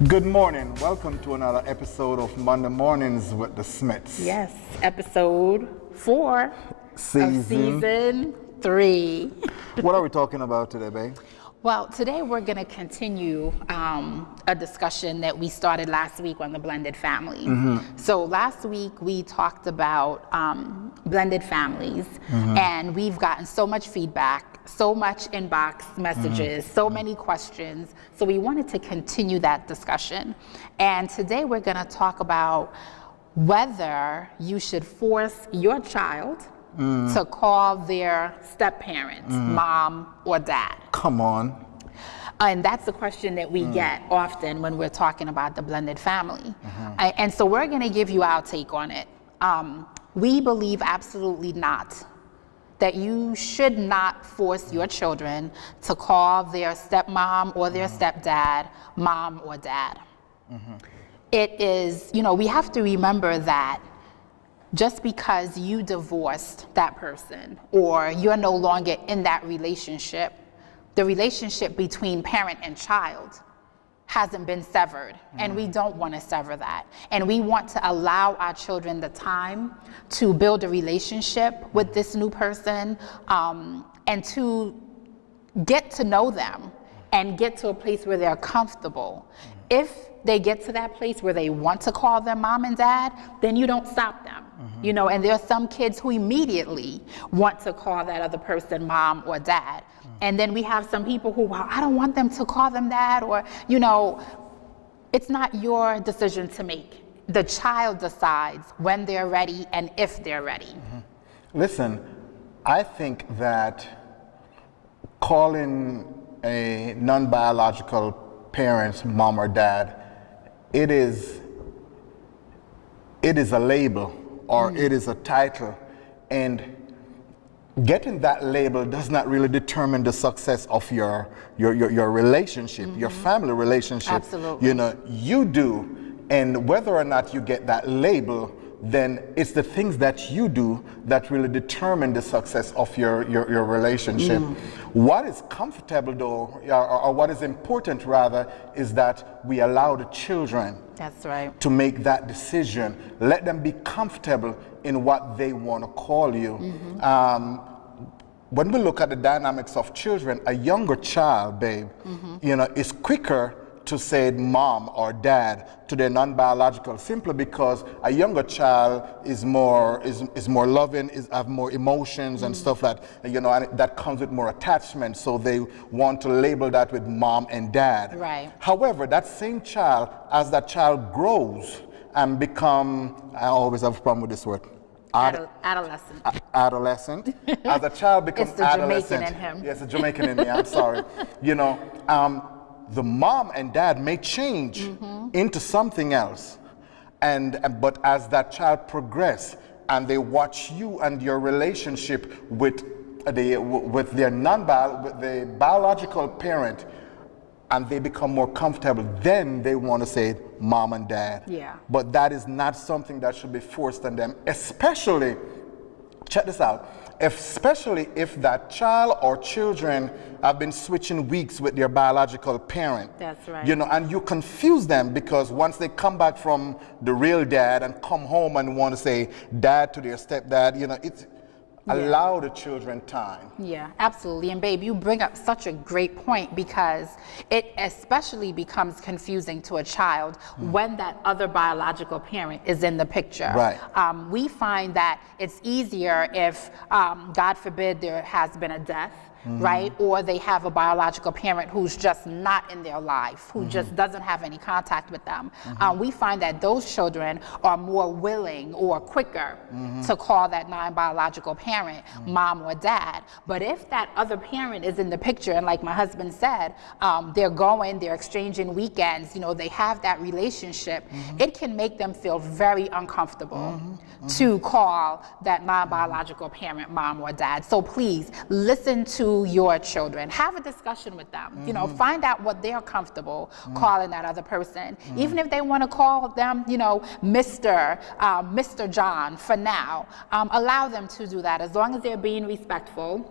Good morning. Welcome to another episode of Monday Mornings with the Smiths. Yes, episode 4 of season 3. What are we talking about today, babe? Well, today we're going to continue a discussion that we started last week on the blended family. So last week we talked about blended families, and we've gotten so much feedback, so much inbox messages, so many questions. So we wanted to continue that discussion. And today we're going to talk about whether you should force your child to call their step-parents, mom or dad. Come on. And that's the question that we get often when we're talking about the blended family. And so we're going to give you our take on it. We believe absolutely not that you should not force your children to call their stepmom or their stepdad mom or dad. It is, we have to remember that just because you divorced that person or you're no longer in that relationship, the relationship between parent and child hasn't been severed, and we don't want to sever that. And we want to allow our children the time to build a relationship with this new person, and to get to know them and get to a place where they're comfortable. If they get to that place where they want to call them mom and dad, then you don't stop them. And there are some kids who immediately want to call that other person mom or dad. And then we have some people who, well, I don't want them to call them dad, or, it's not your decision to make. The child decides when they're ready and if they're ready. Listen, I think that calling a non-biological parent mom or dad, it is a label, or it is a title, and getting that label does not really determine the success of your relationship, your family relationship. Absolutely. You do, and whether or not you get that label, then it's the things that you do that really determine the success of your relationship. What is comfortable though, or what is important rather, is that we allow the children That's right. to make that decision. Let them be comfortable in what they want to call you. When we look at the dynamics of children, a younger child, babe, is quicker to say mom or dad to their non-biological, simply because a younger child is more loving, have more emotions and stuff like and that comes with more attachment, so they want to label that with mom and dad. Right. However, that same child, as that child grows and become, I always have a problem with this word, Adolescent. Adolescent. As a child becomes It's the adolescent. Jamaican in him. Yes, the Jamaican in me. I'm sorry. The mom and dad may change into something else, but as that child progresses and they watch you and your relationship with the biological parent, and they become more comfortable, then they want to say mom and dad. Yeah. But that is not something that should be forced on them, especially, check this out, especially if that child or children have been switching weeks with their biological parent. That's right. And you confuse them, because once they come back from the real dad and come home and want to say dad to their stepdad, it's allow the children time. Yeah, absolutely. And babe, you bring up such a great point, because it especially becomes confusing to a child when that other biological parent is in the picture. Right. We find that it's easier if, God forbid, there has been a death, right? Or they have a biological parent who's just not in their life, who just doesn't have any contact with them. We find that those children are more willing or quicker to call that non-biological parent mom or dad. But if that other parent is in the picture, and like my husband said, they're exchanging weekends, they have that relationship, it can make them feel very uncomfortable to call that non-biological parent mom or dad. So please listen to your children. Have a discussion with them. Find out what they're comfortable calling that other person. Even if they want to call them, Mr. John for now, allow them to do that, as long as they're being respectful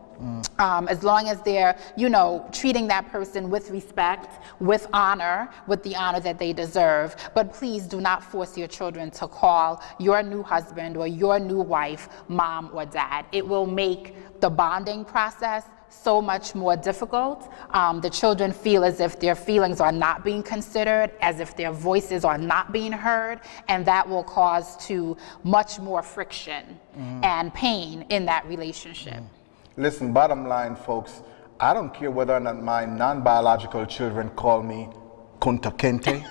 As long as they're, you know, treating that person with respect, with honor, with the honor that they deserve. But please do not force your children to call your new husband or your new wife mom or dad. It will make the bonding process so much more difficult. The children feel as if their feelings are not being considered, as if their voices are not being heard, and that will cause to much more friction and pain in that relationship. Listen, bottom line, folks, I don't care whether or not my non-biological children call me Kunta Kente,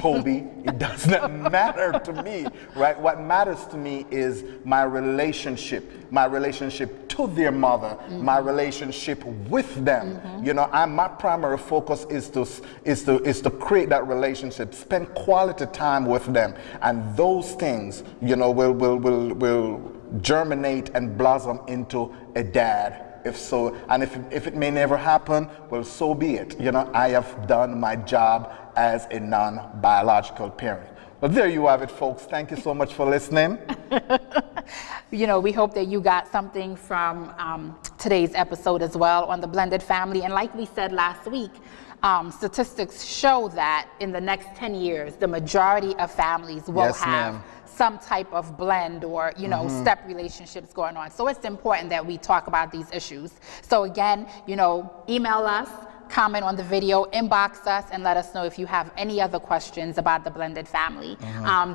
Toby. It does not matter to me, right? What matters to me is my relationship to their mother, my relationship with them. You know, my primary focus is to create that relationship, spend quality time with them, and those things, you know, will germinate and blossom into a dad. If so, and if it may never happen, well, so be it. You know, I have done my job as a non-biological parent. But there you have it, folks. Thank you so much for listening. You know, we hope that you got something from today's episode as well on the blended family. And like we said last week, statistics show that in the next 10 years, the majority of families will have some type of blend or, you know, step relationships going on. So it's important that we talk about these issues. So again, you know, email us, comment on the video, inbox us, and let us know if you have any other questions about the blended family.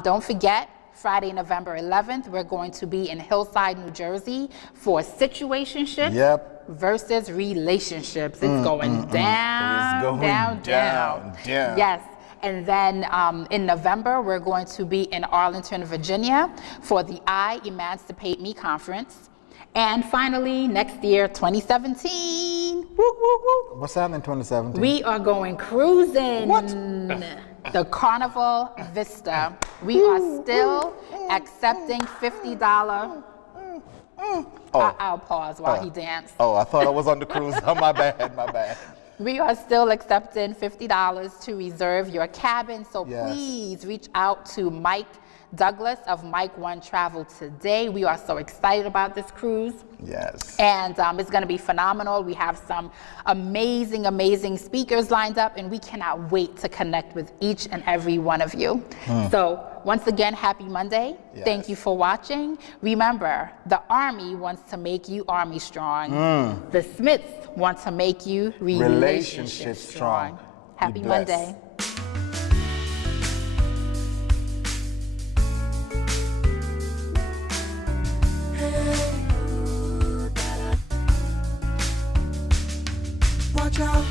Don't forget, Friday, November 11th, we're going to be in Hillside, New Jersey for situationships versus relationships. It's going down, down. Yes. And then in November, we're going to be in Arlington, Virginia for the I Emancipate Me conference. And finally, next year, 2017. Woo, woo, woo. What's happening in 2017? We are going cruising. What? The Carnival Vista. We are still accepting $50. I'll pause while he dances. Oh, I thought I was on the cruise. Oh, my bad, my bad. We are still accepting $50 to reserve your cabin, so please reach out to Mike Douglas of Mike One Travel today. We are so excited about this cruise. Yes. And it's going to be phenomenal. We have some amazing, amazing speakers lined up, and we cannot wait to connect with each and every one of you. So once again, happy Monday. Thank you for watching. Remember, the Army wants to make you Army strong. The Smiths want to make you relationship strong. Happy Monday. Watch out.